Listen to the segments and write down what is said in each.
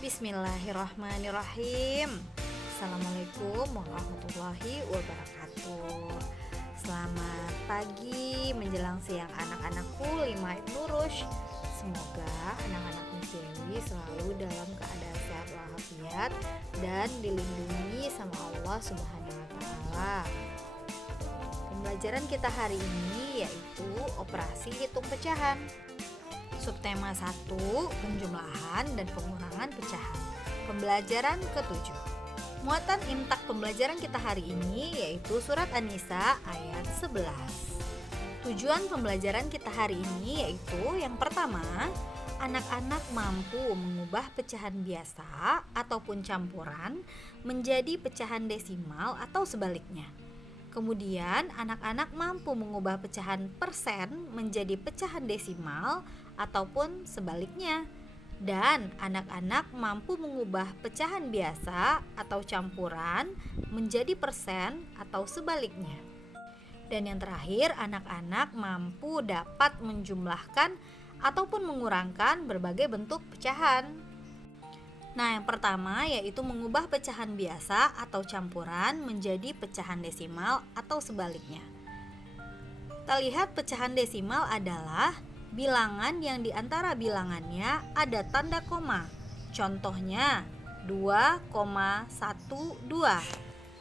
Bismillahirrahmanirrahim. Assalamualaikum warahmatullahi wabarakatuh. Selamat pagi menjelang siang anak-anakku 5 Ibnu Rushd. Semoga anak-anak Miss Dewi selalu dalam keadaan sehat walafiat dan dilindungi sama Allah Subhanahu wa taala. Pembelajaran kita hari ini yaitu operasi hitung pecahan. Subtema 1, penjumlahan dan pengurangan pecahan. Pembelajaran ke-7. Muatan imtak pembelajaran kita hari ini yaitu surat An-Nisa ayat 11. Tujuan pembelajaran kita hari ini yaitu yang pertama, anak-anak mampu mengubah pecahan biasa ataupun campuran menjadi pecahan desimal atau sebaliknya. Kemudian, anak-anak mampu mengubah pecahan persen menjadi pecahan desimal ataupun sebaliknya. Dan anak-anak mampu mengubah pecahan biasa atau campuran menjadi persen atau sebaliknya. Dan yang terakhir, anak-anak mampu dapat menjumlahkan ataupun mengurangkan berbagai bentuk pecahan. Nah, yang pertama yaitu mengubah pecahan biasa atau campuran menjadi pecahan desimal atau sebaliknya. Kita lihat pecahan desimal adalah bilangan yang di antara bilangannya ada tanda koma. Contohnya 2,12.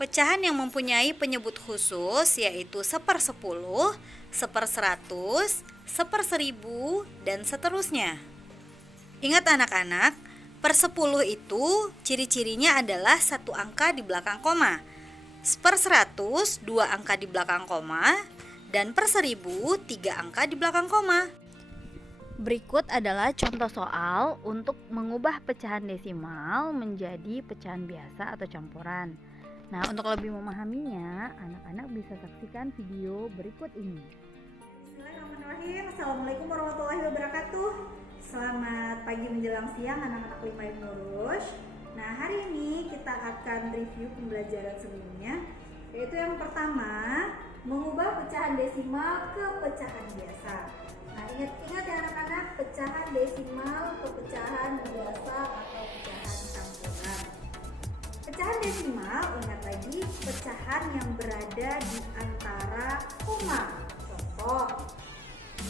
Pecahan yang mempunyai penyebut khusus yaitu 1/10, 1/100, 1/1000, dan seterusnya. Ingat anak-anak, per 10 itu ciri-cirinya adalah satu angka di belakang koma. Per 100 dua angka di belakang koma, dan per 1000 tiga angka di belakang koma. Berikut adalah contoh soal untuk mengubah pecahan desimal menjadi pecahan biasa atau campuran. Nah, untuk lebih memahaminya, anak-anak bisa saksikan video berikut ini. Bismillahirrahmanirrahim. Assalamualaikum warahmatullahi wabarakatuh. Selamat pagi menjelang siang anak-anak 5 Ibnu Rushd. Nah, hari ini kita akan review pembelajaran sebelumnya, yaitu yang pertama, mengubah pecahan desimal ke pecahan biasa. Nah, ingat ya anak-anak, pecahan desimal ke pecahan biasa atau pecahan campuran. Pecahan desimal, ingat lagi, pecahan yang berada di antara koma. Contoh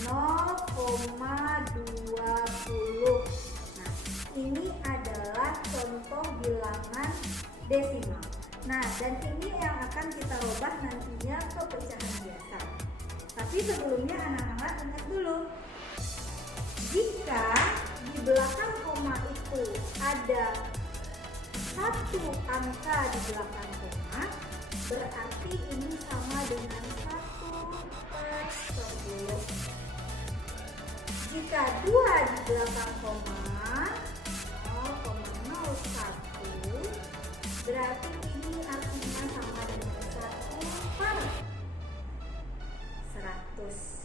0,20. Nah, ini adalah contoh bilangan desimal. Nah, dan ini yang akan kita rubah nantinya ke pecahan biasa. Tapi sebelumnya anak-anak ingat dulu, jika di belakang koma itu ada satu angka di belakang koma, berarti ini sama dengan 1/10. Jika 2 di belakang koma 0,01, berarti ini artinya sama dengan 1/100.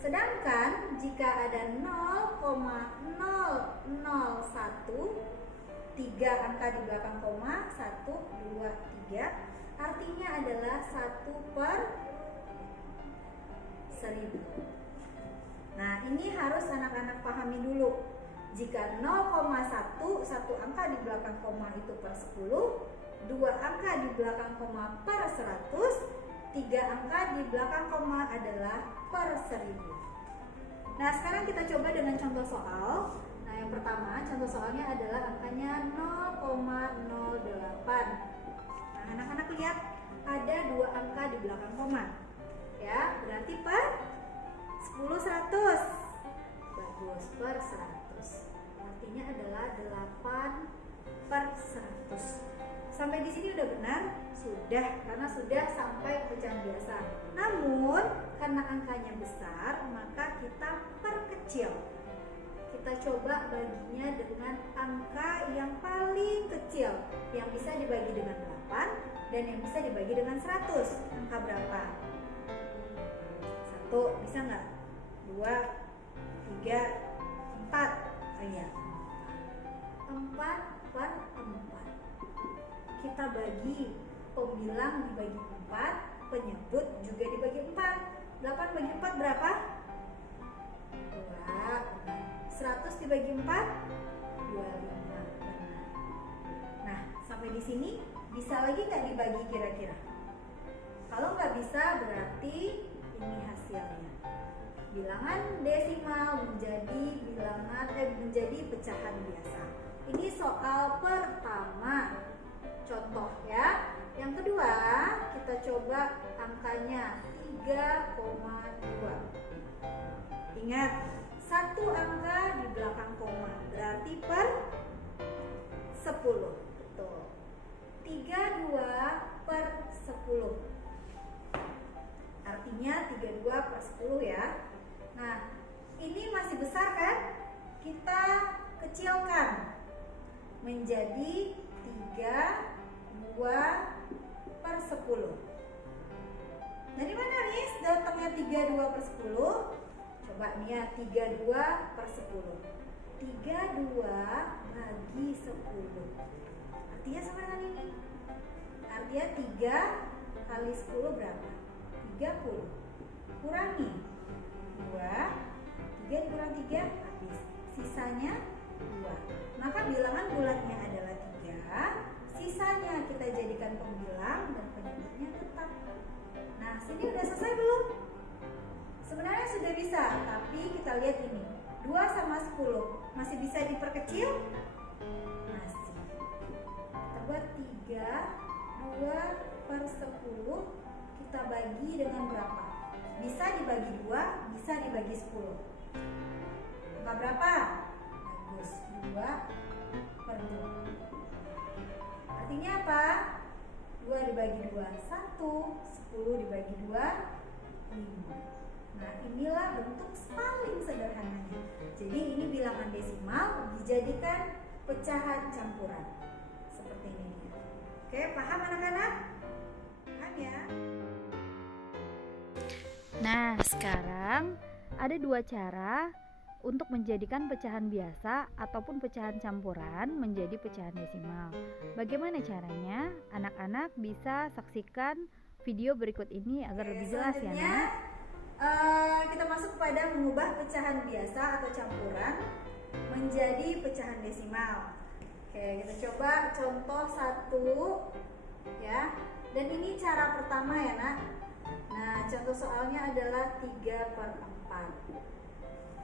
Sedangkan jika ada 0,001, 3 angka di belakang koma, 1, 2, 3, artinya adalah 1/1000. Nah, ini harus anak-anak pahami dulu. Jika 0,1, satu angka di belakang koma itu per 10, 2 angka di belakang koma per 100, 3 angka di belakang koma adalah per 1000. Nah, sekarang kita coba dengan contoh soal. Nah, yang pertama, contoh soalnya adalah angkanya 0,08. Nah, anak-anak lihat ada 2 angka di belakang koma. Ya, berarti per 10 100. Bagus, per 100. Artinya adalah 8/100. Sampai di sini udah benar? Sudah, karena sudah sampai pecahan biasa. Namun, karena angkanya besar, maka kita perkecil. Kita coba baginya dengan angka yang paling kecil, yang bisa dibagi dengan 8 dan yang bisa dibagi dengan 100. Angka berapa? 1, bisa nggak? 2, 3, 4. Oh iya, 4/4. Kita bagi, pembilang dibagi 4, penyebut juga dibagi 4. 8 bagi 4 berapa? 2. 100 dibagi 4, 25. di sini bisa lagi nggak dibagi kira-kira? Kalau nggak bisa berarti ini hasilnya. Bilangan desimal menjadi pecahan biasa. Ini soal pertama. Contoh ya. Yang kedua, kita coba angkanya 3,2. Ingat, satu angka di belakang koma berarti per 10. Betul. 32 per 10. Artinya 32 per 10 ya. Nah, ini masih besar kan? Kita kecilkan menjadi 32 per 10. Dari mana Riz datangnya 32 per 10? Coba nih ya, 32 per 10. 32 bagi 10. Artinya sama dengan ini. Artinya 3 kali 10 berapa? 30. Kurangi 2. 3 dikurang 3 habis. Sisanya 2. Maka bilangan bulatnya adalah 3. Sisanya kita jadikan pembilang dan penyebutnya tetap. Nah, sini udah selesai belum? Sebenarnya sudah bisa, tapi kita lihat ini. 2 sama 10 masih bisa diperkecil? Masih. Kita buat 3, 2 per 10 kita bagi dengan berapa? Bisa dibagi 2, bisa dibagi 10. Angka berapa? Bagus, 2 per 2. Artinya apa? 2 dibagi 2, 1. 10 dibagi 2, 5. Nah, inilah bentuk paling sederhananya. Jadi ini bilangan desimal dijadikan pecahan campuran. Seperti ini. Oke, paham anak-anak? Paham ya? Nah, sekarang ada dua cara untuk menjadikan pecahan biasa ataupun pecahan campuran menjadi pecahan desimal. Bagaimana caranya? Anak-anak bisa saksikan video berikut ini agar lebih jelas ya, Nak. Kita masuk pada mengubah pecahan biasa atau campuran menjadi pecahan desimal. Oke, kita coba contoh 1 ya. Dan ini cara pertama ya, Nak. Nah, contoh soalnya adalah 3/4.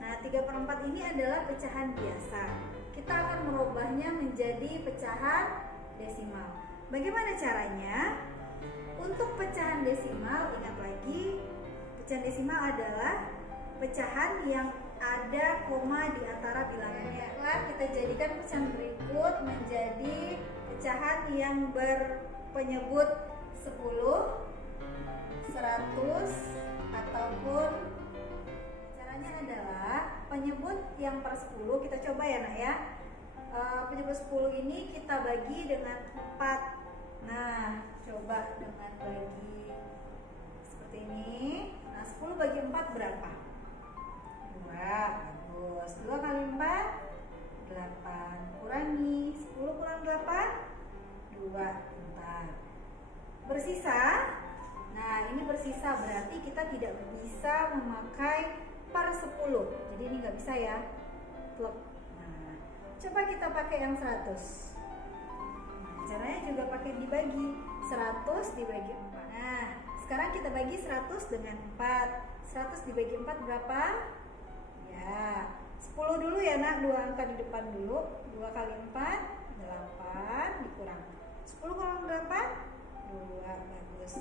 Nah, 3/4 ini adalah pecahan biasa. Kita akan merubahnya menjadi pecahan desimal. Bagaimana caranya? Untuk pecahan desimal, ingat lagi, pecahan desimal adalah pecahan yang ada koma di antara bilangannya. Kita jadikan pecahan berikut menjadi pecahan yang berpenyebut 10, 100, ataupun caranya adalah penyebut yang per 10. Kita coba ya, Nak ya. Penyebut 10 ini kita bagi dengan 4. Nah, coba dengan bagi seperti ini. Nah, 10 bagi 4 berapa? 2. Bagus. 2 kali 4 8. Kurangi 10 kurang 8 2. Bentar. Bersisa. Nah, ini bersisa berarti kita tidak bisa memakai per 10. Jadi ini nggak bisa ya. Pluk. Nah, coba kita pakai yang 100. Nah, caranya juga pakai dibagi. 100 dibagi 4. Nah, sekarang kita bagi 100 dengan 4. 100 dibagi 4 berapa? Ya, 10 dulu ya, Nak. 2 angka di depan dulu. 2 kali 4 8 dikurang 10 kurang 8 2. Bagus.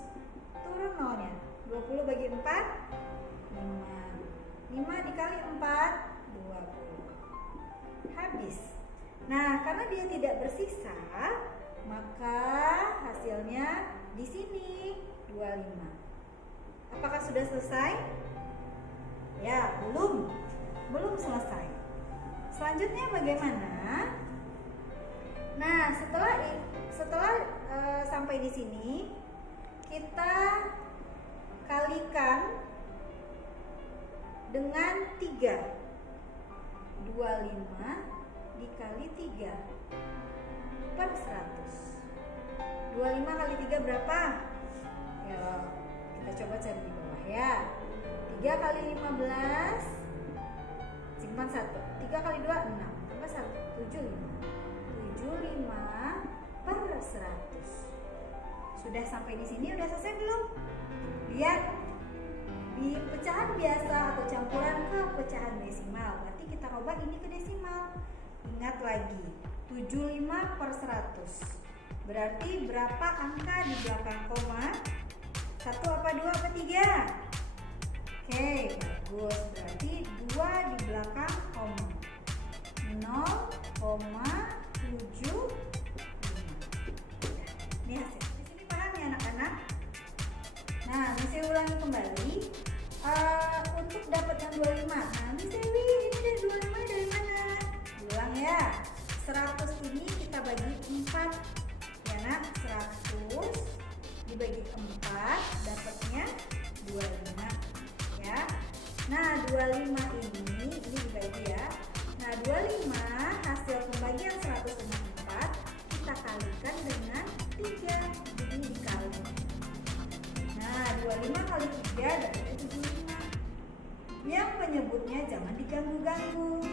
Turun nolnya. 20 bagi 4 5. 5 dikali 4 20. Habis. Nah, karena dia tidak bersisa, maka hasilnya di sini 25. Apakah sudah selesai? Ya, belum selesai. Selanjutnya bagaimana? Nah, setelah sampai di sini, kita kalikan dengan 3. 25 dikali 3 per 100. 25 kali 3 berapa? Ya, kita coba cari di bawah ya. 3 kali 15, simpan 1. 3 kali 2 6, tambah 1 75. 75 per 100. Udah sampai di sini, udah selesai belum? Lihat, di pecahan biasa atau campuran ke pecahan desimal, berarti kita rubah ini ke desimal. Ingat lagi, 75 per 100. Berarti berapa angka di belakang koma? 1 apa 2 apa 3? Oke, bagus. Berarti 2 di belakang koma. 0,75. Ini hasil. Di sini paham ya anak-anak? Nah, saya ulangi kembali. Untuk dapat yang 25. Nah, Miss Dewi, ini dari 25 dari mana? Ulang ya. 100 ini kita bagi 4. Ya nak, 100 dibagi 4 dapatnya 25 ya. Nah, 25 ini dibagi ya. Nah, 25 hasil pembagian 100 dengan 4 kita kalikan dengan 3. Jadi dikali. Nah, 25 kali 3 dapatnya 75. Yang menyebutnya jangan diganggu-ganggu.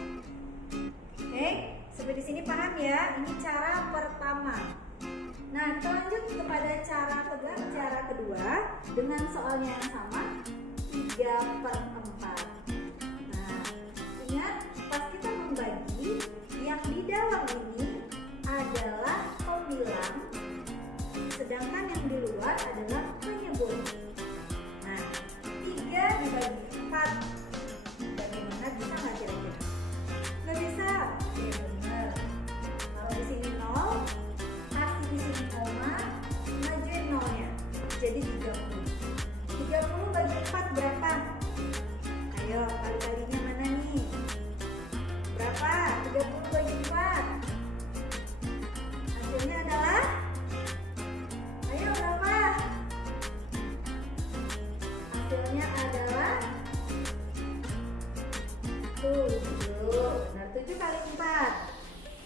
Oke, sampai di sini paham ya? Ini cara pertama. Nah, kita lanjut kepada cara kedua dengan soalnya yang sama, 3/4. Nah, ingat pas kita membagi, yang di dalam ini adalah pembilang, sedangkan yang di luar adalah penyebut. Nah, 3 dibagi 4. Bagaimana, bisa nggak kira-kira? Nggak bisa? Oke, benar. Kalau di sini 0, kasih di sini koma, majuin 0-nya. Jadi 30. 30 bagi 4 berapa? Ayo, kali-kalinya mana nih? Berapa? 30 bagi 4. Hasilnya adalah? Ayo, berapa? Hasilnya adalah 7. Nah, 7 kali 4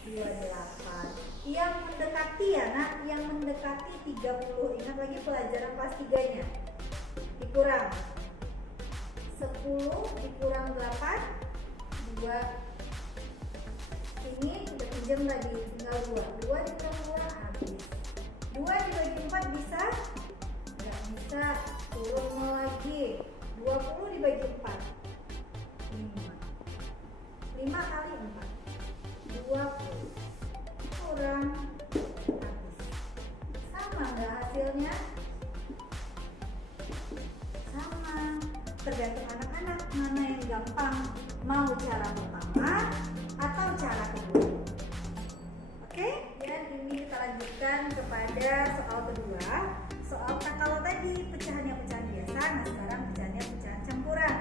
28. Yang mendekati ya nak, yang mendekati 30. Ingat lagi pelajaran kelas 3-nya. Dikurang 10 dikurang 8 2. Ini kita pinjam tadi, tinggal 2 dikurang 2 habis. 2 dibagi 4 bisa? Nggak bisa, turun 0 lagi. 20 dibagi 4 5 kali 4 20 kurang habis. Sama nggak hasilnya? Sama. Tergantung anak-anak mana yang gampang, mau cara pertama atau cara kedua. Oke, dan ini kita lanjutkan kepada soal kedua. Soal kalau tadi pecahannya pecahan biasa, nah sekarang pecahannya pecahan campuran.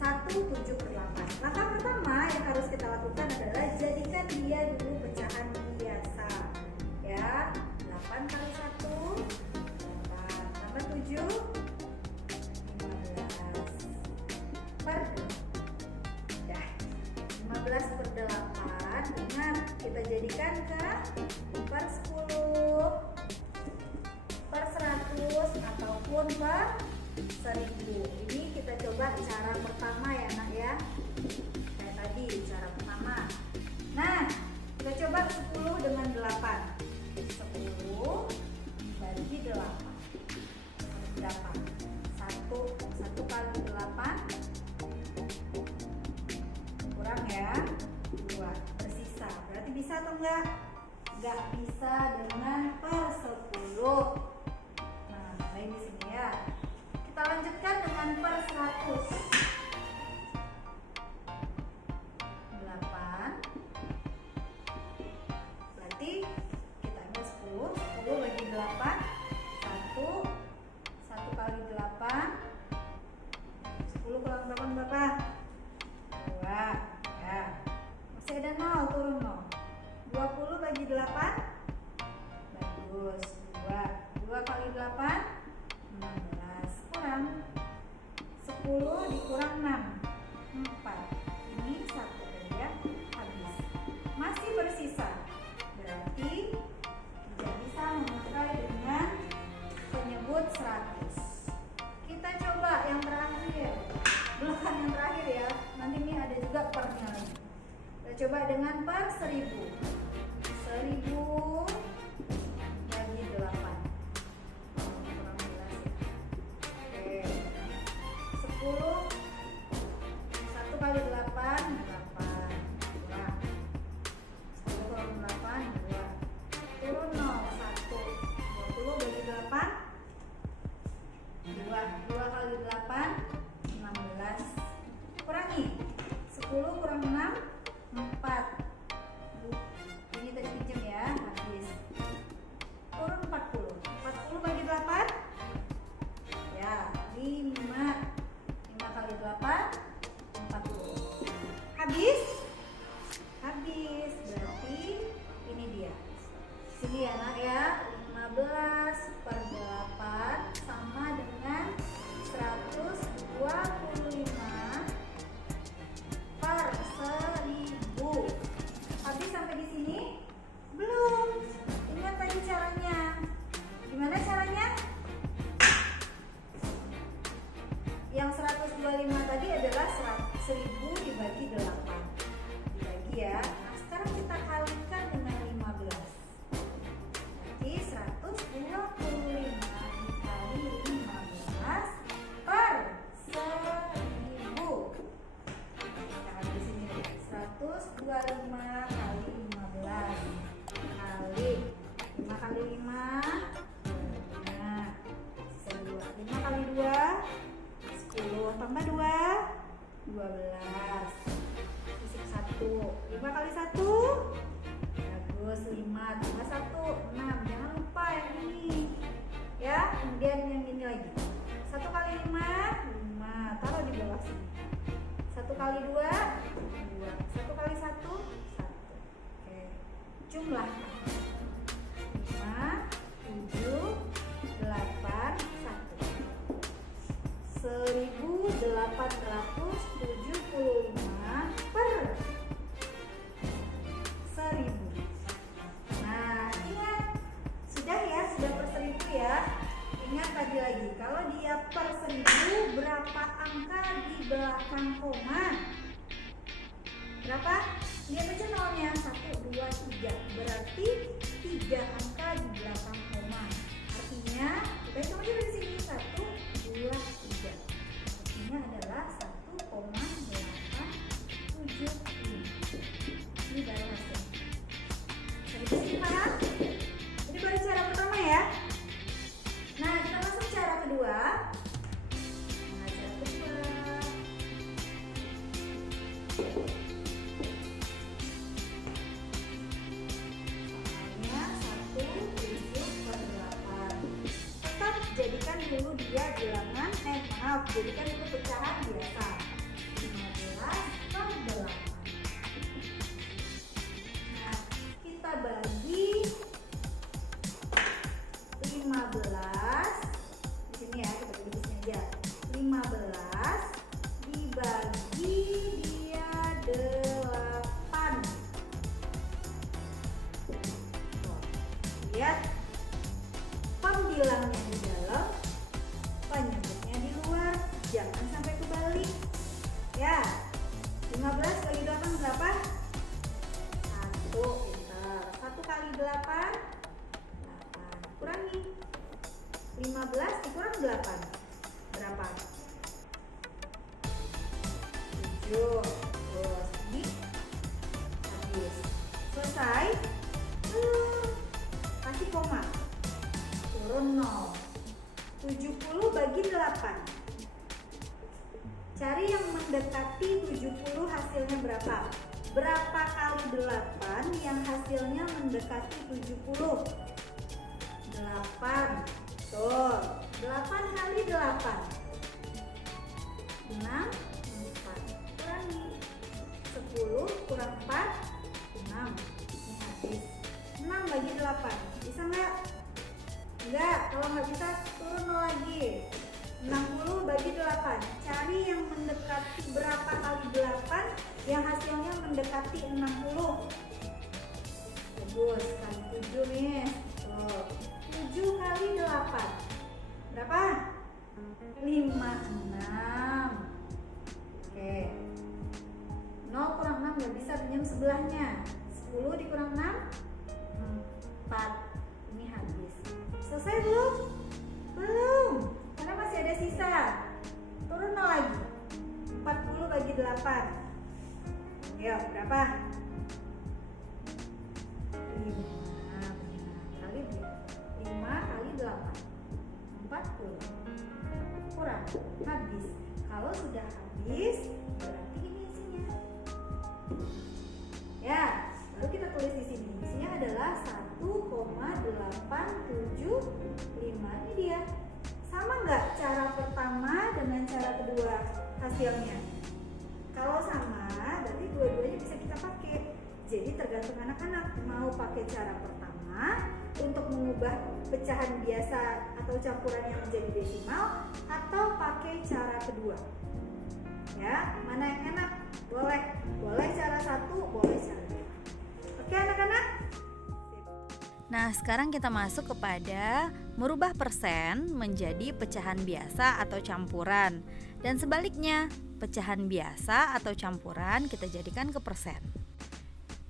1/7/8. Langkah pertama yang harus kita lakukan adalah jadikan dia dulu pecahan biasa. Ya, 8 kali 1 8 tambah 7 15 per 8. Ingat, kita jadikan ke per 10 per 100 ataupun per 1000. Ini kita coba cara pertama ya nak ya. Kayak tadi cara pertama. Nah, kita coba 10 dengan 8. 10 bagi 8. Berapa? 1 kali 8 kurang ya 2, bersisa. Berarti bisa atau enggak? Enggak bisa dengan per 10. Nah, lain di sini ya. Kita lanjutkan dengan per 100. 8. Berarti kita ambil 10. 10 bagi 8 1. 1 kali 8 10 kurang 8 berapa? 2. Ya, masih ada 0, turun 0. 20 bagi 8 bagus. 2 kali 8 16. Kurang 10 dikurang 6 4. Ini 1 ya, habis. Masih bersisa. Berarti tidak bisa memakai dengan penyebut 100. Kita coba yang terakhir. Belakang yang terakhir ya. Nanti ini ada juga pernya lagi. Kita coba dengan per 1000. 1000 bagi 8. Sini ya nak ya, 15/8 sama dengan 125/1000. Habis sampai di sini? Belum. Ingat tadi caranya. Gimana caranya? Yang 125 tadi adalah 1000 dibagi 8. Dibagi ya. Nah, sekarang kita kalikan dengan 15. Jadi 125 dikali 15 per 1000. Nah, di sini 125 kali 15 kali 5 kali 5. Nah, sisa 2. 5 kali 2 10 tambah 2 12. Sisip 1. 5 kali 1 bagus, 5 tambah 1 6. Jangan lupa yang ini ya. Kemudian yang ini lagi 1 kali 5 5. Taruh di bawah sini. 1 kali 2 2. 1 kali 1 1. Oke, jumlah 5 7 8 1. 1875 per 1000. Nah, ingat, sudah ya, sudah per 1000 ya. Ingat tadi lagi, kalau dia per 1000 berapa angka di belakang koma? Berapa? Lihat aja nolnya, 1, 2, 3. Berarti 3 angka di belakang koma. Artinya, kita hitung aja dari sini, 1, 2, 3. Artinya adalah 1,875. Ini baru hasil. Jadi simpan. Ini baru cara pertama ya. Nah, kita masuk cara kedua. Nah, cara kedua. Soalnya 1/7/8. Tetap jadikan dulu dia bilangan, jadikan dulu pecahan biasa. 15/8. Nah, kita bagi 15. Di sini ya, kita bagi di sini aja. 15 dibagi dia 8. Tuh, lihat pembilangnya di dalam, penyebutnya di luar. Jangan sampai kebalik ya. 15 bagi 8 berapa? 1. Pintar. 1 kali 8 8. Kurangi 15 dikurang 8 berapa? 7. Terus ini habis. Selesai? Kasih koma. Turun 0. 70 bagi 8. Cari yang mendekati 70 hasilnya berapa? Berapa kali 8 yang hasilnya mendekati 70? 8. Tuh, 8 kali 8. 6, 4. Kurangi. 10 kurang 4, 6. Ini habis. 6 bagi 8. Bisa nggak? Enggak, kalau nggak bisa turun 0 lagi. 60 bagi 8. Cari yang mendekati berapa kali 8 yang hasilnya mendekati 60. Bagus, kali 7 nih. Tuh. 7 kali 8. Berapa? 56. Oke. 0 kurang 6 nggak bisa, pinjam sebelahnya. 10 dikurang 6 4. Ini habis. Selesai belum? Belum, karena masih ada sisa. Turun 0 lagi. 40 bagi 8. Ayo, berapa? 5. Kali 5 kali 8. 40. Kurang. Habis. Kalau sudah habis, berarti ini isinya. Ya, lalu kita tulis di sini. Isinya adalah 1,875. Ini dia. Sama nggak cara pertama dengan cara kedua hasilnya? Kalau sama, berarti dua-duanya bisa kita pakai. Jadi tergantung anak-anak mau pakai cara pertama pertama untuk mengubah pecahan biasa atau campuran yang menjadi desimal, atau pakai cara kedua? Ya, mana yang enak? Boleh cara satu, boleh cara dua. Oke anak-anak? Nah, sekarang kita masuk kepada merubah persen menjadi pecahan biasa atau campuran. Dan sebaliknya, pecahan biasa atau campuran kita jadikan ke persen.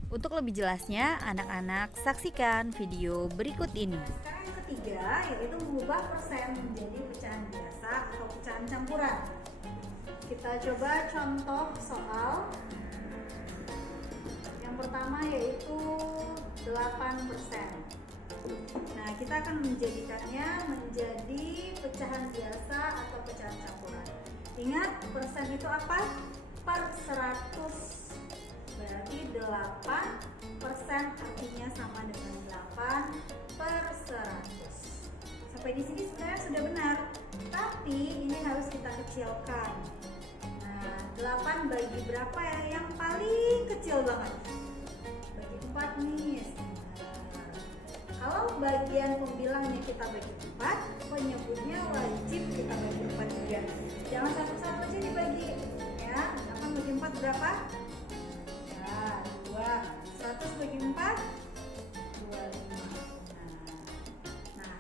Untuk lebih jelasnya, anak-anak saksikan video berikut ini. Sekarang yang ketiga, yaitu mengubah persen menjadi pecahan biasa atau pecahan campuran. Kita coba contoh soal. Yang pertama yaitu 8%. Nah, kita akan menjadikannya menjadi pecahan biasa atau pecahan campuran. Ingat, persen itu apa? Per 100. Berarti 8% artinya sama dengan 8/100. Sampai di sini sebenarnya sudah benar, tapi ini harus kita kecilkan. Nah, 8 bagi berapa ya? Yang paling kecil banget. Bagi 4 nih. Kalau bagian pembilangnya kita bagi 4, penyebutnya wajib kita bagi 4 juga. Jangan satu-satu aja dibagi, ya. 8 bagi 4 berapa? Ya, 2. 100 bagi 4, 25. Nah,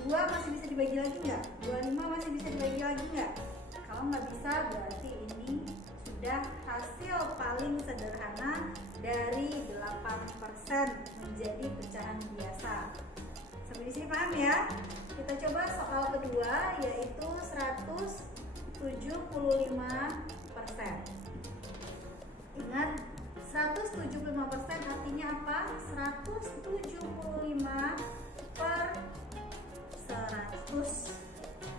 2 masih bisa dibagi lagi nggak? 25 masih bisa dibagi lagi nggak? Kalau nggak bisa, berarti ini sudah hasil paling sederhana dari 8% menjadi pecahan biasa. Sampai di sini paham ya? Kita coba soal kedua, yaitu 175%. Ingat, 175% artinya apa? 175/100.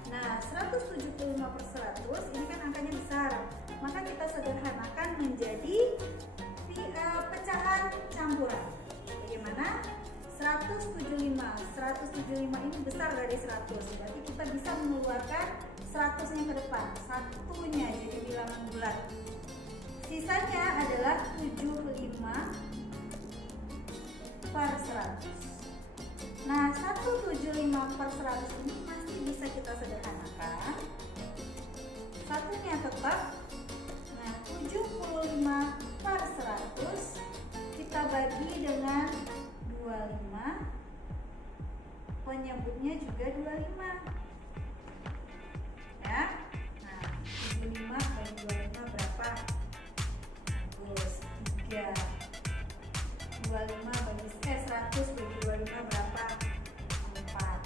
Nah, 175/100 ini kan angkanya besar, maka kita sederhanakan menjadi pecahan campuran. Bagaimana? 175 ini besar dari 100, berarti kita bisa mengeluarkan 100-nya ke depan, satunya jadi bilangan bulat. Sisanya adalah 75/100. Nah, 175/100 ini masih bisa kita sederhanakan. Satunya tetap. Nah, 75/100 kita bagi dengan 25. Penyebutnya juga 25. Ya. Nah, 75 bagi 25 berapa? Bagus. 3. 100 bagi 25 berapa? 4.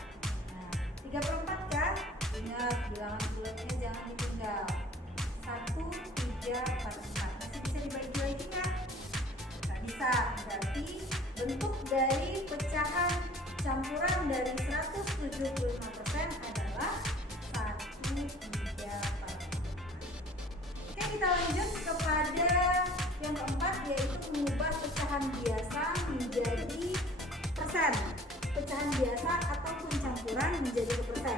Nah, 3/4 kan? Ingat, bilangan bulatnya jangan ditinggal. 1, 3, 4, 4. Masih bisa dibagi lagi nggak? Nggak bisa. Berarti bentuk dari pecahan campuran dari 175% adalah 1, 3, 4. Oke, kita lanjut kepada yang keempat, yaitu mengubah pecahan biasa menjadi persen. Pecahan biasa ataupun campuran menjadi ke persen.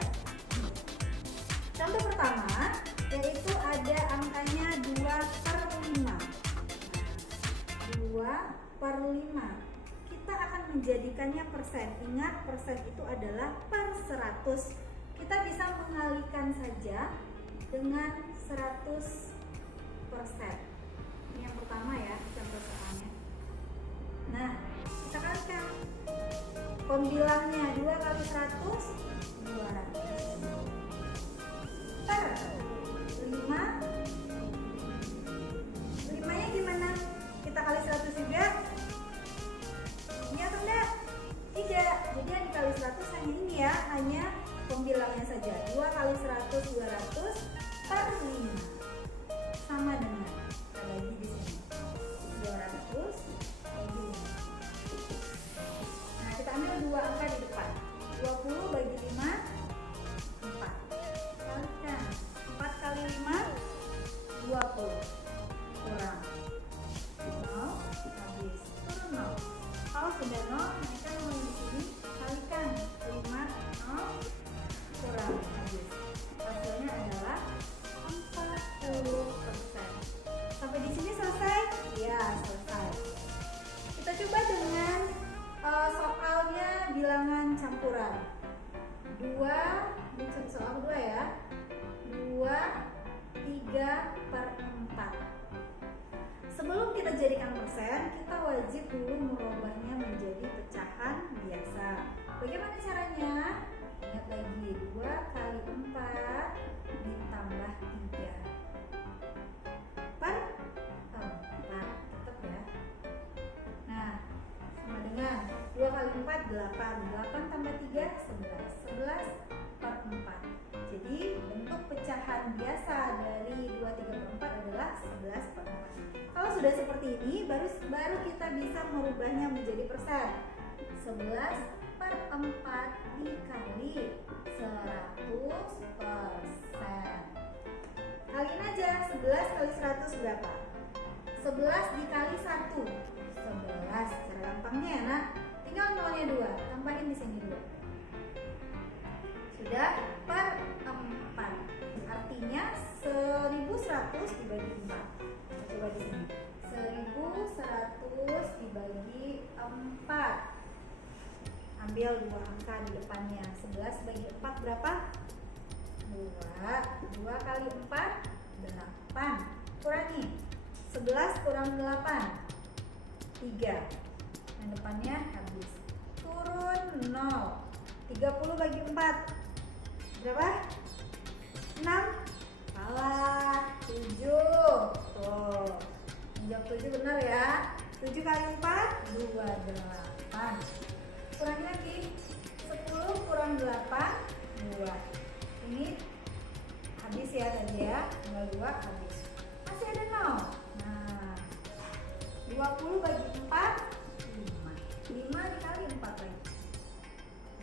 Contoh pertama, yaitu ada angkanya 2/5. 2/5. Kita akan menjadikannya persen. Ingat, persen itu adalah per 100. Kita bisa mengalihkan saja dengan 100%. Ini yang pertama ya, contoh soalnya. Nah, kita kalikan. Pembilangnya 2 kali 100, 200. Per 5. 5-nya gimana? Kita kali 100 juga? Iya atau enggak? Tidak. Jadi yang dikali 100 hanya ini ya, hanya pembilangnya saja. 2 kali 100, 200 per 5. Sama dengan bagi di sini 200 bagi 5. Nah, kita ambil dua angka di depan. 20 bagi 5, 4. Kalikan. 4 kali 5, 20. Kurang 0, habis. Turun 0. Kalau sudah 0, naikkan 0 di sini. Kalikan 5, 0, kurang, habis. Hasilnya adalah 40%. Sampai di sini selesai? Ya, selesai. Kita coba dengan soal campuran. 2, soal kedua ya. 2, 3/4. Sebelum kita jadikan persen, kita wajib dulu merubahnya menjadi pecahan biasa. Bagaimana caranya? Ingat lagi, 2 kali 4 ditambah 3 per 4, tetap ya. Nah, sama dengan 2 kali 4 8, 8 tambah 3 11, 11/4. Jadi bentuk pecahan biasa dari 2 3/4 adalah 11/4. Kalau sudah seperti ini, baru kita bisa merubahnya menjadi persen. 11/4 dikali 100%. Kaliin aja, 11 kali 100 berapa? 11 dikali 1 11. Cara gampangnya ya nak, tinggal nolnya 2, tambahin di sini 2. Sudah per 4. Artinya 1100 dibagi 4. Coba di sini. 1100 dibagi 4. Ambil 2 angka di depannya. 11 bagi 4 berapa? 2. 2 kali 4 8. Kurangi. 11 kurang 8 3. Yang depannya habis. Turun 0. 30 bagi 4 berapa? 6. Salah. 7. Tuh. Menjawab 7 benar ya. 7 kali 4 28. Kurangi lagi. 10 kurang 8 2. Ini habis ya tadi ya. 2 habis. Masih ada 0. Nah, 20 bagi 4 5. 5 dikali 4 lagi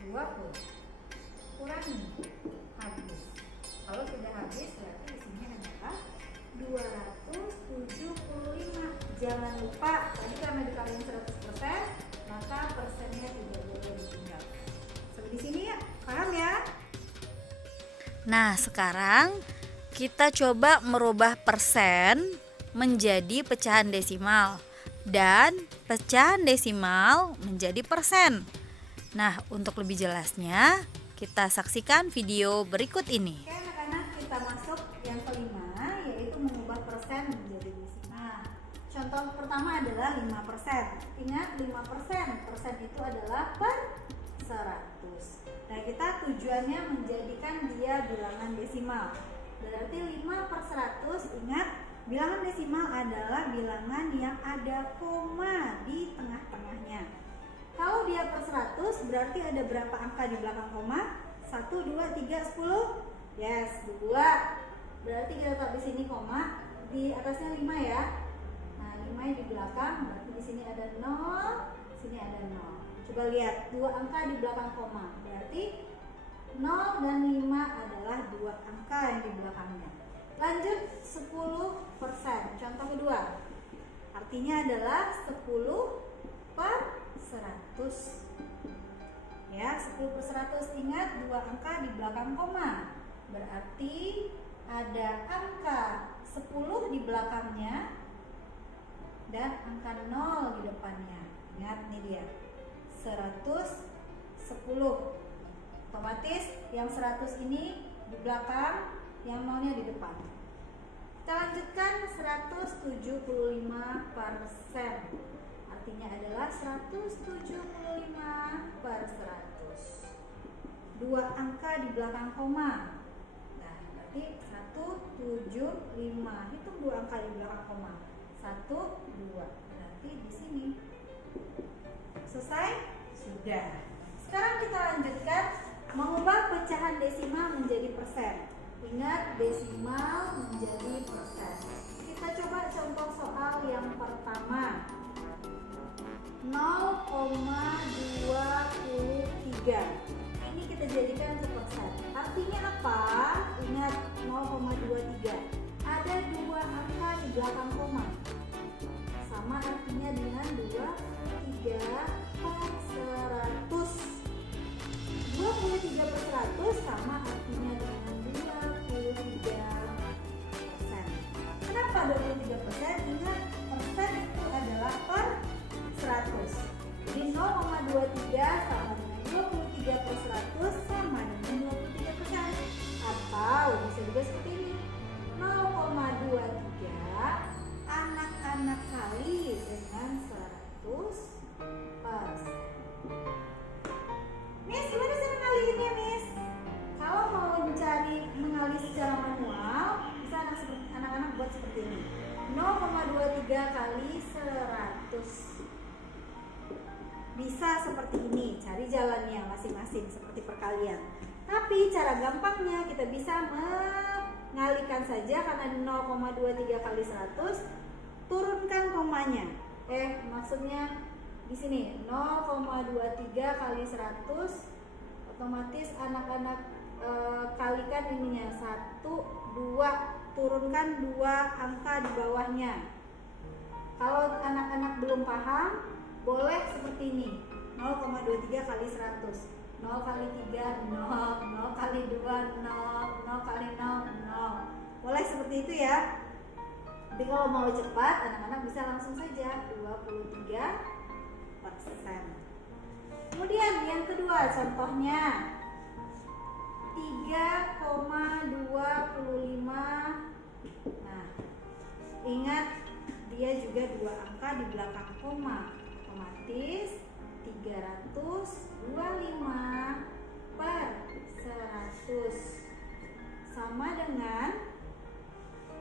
20. Kurangi. Habis. Kalau sudah habis berarti di sini ada berapa? 275. Jangan lupa tadi karena dikaliin 100%, maka persennya tidak boleh ditinggal. Sampai di sini ya, paham ya? Nah, sekarang kita coba merubah persen menjadi pecahan desimal dan pecahan desimal menjadi persen. Nah, untuk lebih jelasnya, kita saksikan video berikut ini. Oke anak-anak, kita masuk yang kelima, yaitu mengubah persen menjadi desimal. Contoh pertama adalah 5%. Ingat 5%, persen itu adalah per 100. Nah, kita tujuannya menjadikan dia bilangan desimal. Berarti 5/100, ingat bilangan desimal adalah bilangan yang ada koma di tengah-tengahnya. Kalau dia per 100 berarti ada berapa angka di belakang koma? 1, 2, 3, 10? Yes, 2. Berarti kita taruh di sini koma, di atasnya 5 ya. Nah, 5 di belakang, berarti di sini ada 0, sini ada 0. Coba lihat, 2 angka di belakang koma. Berarti 0 dan 5 adalah 2 angka yang di belakangnya. Lanjut 10%. Contoh kedua. Artinya adalah 10/100. Ya, 10/100. Ingat 2 angka di belakang koma. Berarti ada angka 10 di belakangnya dan angka 0 di depannya. Ingat nih dia. 110. Otomatis yang 100 ini di belakang, yang 0-nya di depan. Kita lanjutkan 175%. Artinya adalah 175/100. 2 angka di belakang koma. Nah, berarti 175. Hitung 2 angka di belakang koma. 1, 2. Berarti di sini. Selesai? Sudah. Sekarang kita lanjutkan mengubah pecahan desimal menjadi persen. Ingat, desimal menjadi persen. Kita coba contoh soal yang pertama. 0,23. Ini kita jadikan ke persen. Artinya apa? Ingat 0,23. Ada 2 angka di belakang koma. Sama artinya dengan 23/100. 23/100 sama artinya dengan 23%. Kenapa 23%? Ingat, persen itu adalah per 100. Jadi 0,23 sama dengan 23 23/100 sama dengan 23%. Atau bisa juga seperti ini, 0,23 anak-anak kali dengan 100%. Miss, gimana cara ngalihinnya, Miss? Kalau mau mengalih secara manual, bisa anak-anak buat seperti ini, 0,23 kali 100. Bisa seperti ini, cari jalannya masing-masing seperti perkalian. Tapi cara gampangnya kita bisa mengalihkan saja, karena 0,23 kali 100, turunkan komanya. Maksudnya di sini 0,23 kali 100, otomatis anak-anak kalikan ininya 1, 2, turunkan 2 angka di bawahnya. Kalau anak-anak belum paham, boleh seperti ini, 0,23 kali 100, 0 kali 3 0, 0 kali 2 0, 0 kali 0 0. Boleh seperti itu ya. Tapi kalau mau cepat, anak-anak bisa langsung saja 23%. Kemudian yang kedua, contohnya 3,25. Nah, ingat dia juga 2 angka di belakang koma, otomatis 325/100 sama dengan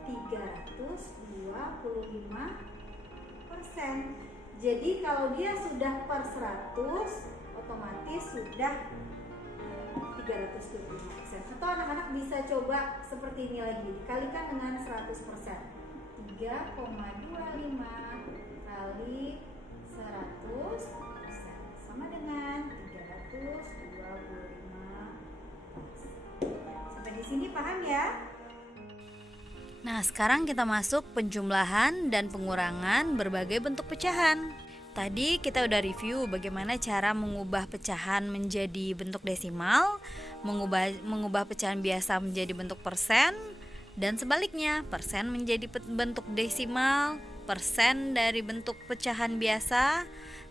325%. Jadi kalau dia sudah per 100, otomatis sudah 325%. Atau anak-anak bisa coba seperti ini lagi, dikalikan dengan 100%. 3,25 kali 100% sama dengan 325%. Sampai di sini paham ya? Nah, sekarang kita masuk penjumlahan dan pengurangan berbagai bentuk pecahan. Tadi kita udah review bagaimana cara mengubah pecahan menjadi bentuk desimal, mengubah pecahan biasa menjadi bentuk persen, dan sebaliknya, persen menjadi bentuk desimal, persen dari bentuk pecahan biasa.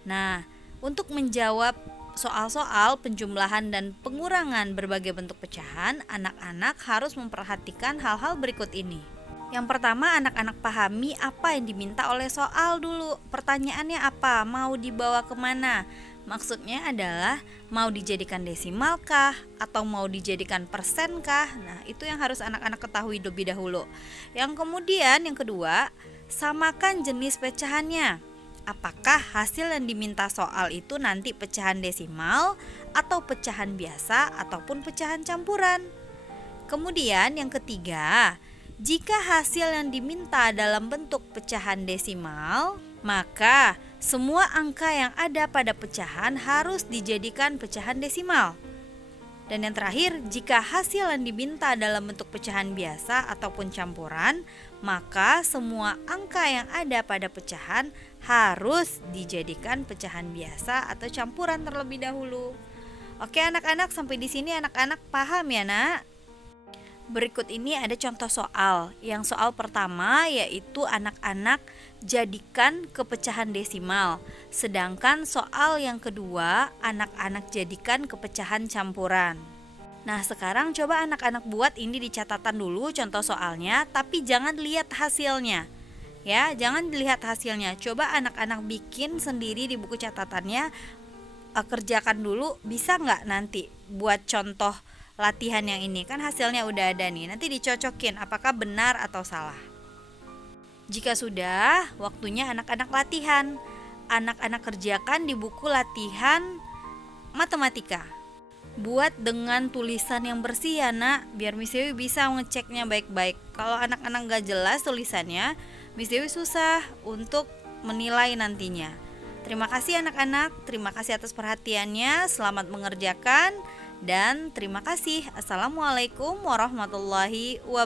Nah, untuk menjawab soal-soal penjumlahan dan pengurangan berbagai bentuk pecahan, anak-anak harus memperhatikan hal-hal berikut ini. Yang pertama, anak-anak pahami apa yang diminta oleh soal dulu. Pertanyaannya apa? Mau dibawa kemana? Maksudnya adalah mau dijadikan desimal kah? Atau mau dijadikan persen kah? Nah, itu yang harus anak-anak ketahui lebih dahulu. Yang kemudian, yang kedua, samakan jenis pecahannya. Apakah hasil yang diminta soal itu nanti pecahan desimal, atau pecahan biasa, ataupun pecahan campuran? Kemudian yang ketiga, jika hasil yang diminta dalam bentuk pecahan desimal, maka semua angka yang ada pada pecahan harus dijadikan pecahan desimal. Dan yang terakhir, jika hasil yang diminta dalam bentuk pecahan biasa ataupun campuran, maka semua angka yang ada pada pecahan harus dijadikan pecahan biasa atau campuran terlebih dahulu. Oke anak-anak, sampai di sini anak-anak paham ya nak? Berikut ini ada contoh soal. Yang soal pertama yaitu anak-anak jadikan ke pecahan desimal. Sedangkan soal yang kedua, anak-anak jadikan ke pecahan campuran. Nah, sekarang coba anak-anak buat ini di catatan dulu contoh soalnya, tapi jangan lihat hasilnya. Ya, jangan dilihat hasilnya. Coba anak-anak bikin sendiri di buku catatannya, kerjakan dulu, bisa nggak nanti buat contoh latihan yang ini, kan hasilnya udah ada nih, nanti dicocokin apakah benar atau salah. Jika sudah, waktunya anak-anak latihan. Anak-anak kerjakan di buku latihan matematika. Buat dengan tulisan yang bersih ya nak, biar Miss Dewi bisa ngeceknya baik-baik. Kalau anak-anak gak jelas tulisannya, Miss Dewi susah untuk menilai nantinya. Terima kasih anak-anak, terima kasih atas perhatiannya, selamat mengerjakan. Dan terima kasih. Assalamualaikum warahmatullahi wabarakatuh.